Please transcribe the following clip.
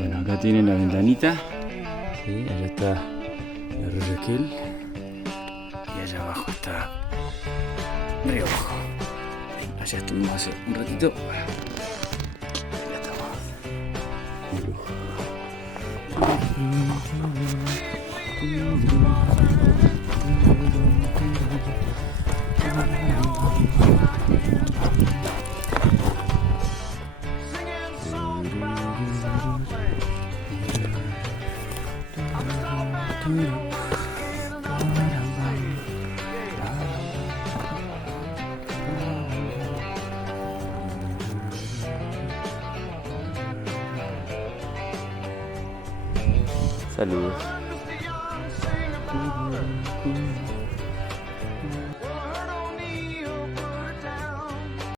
Bueno, acá tienen la ventanita. ¿Sí? Allá está el arroyo Esquel. Y allá abajo está Río Bajo. Allá estuvimos hace un ratito. Ya estamos. Un lujo. Saludos.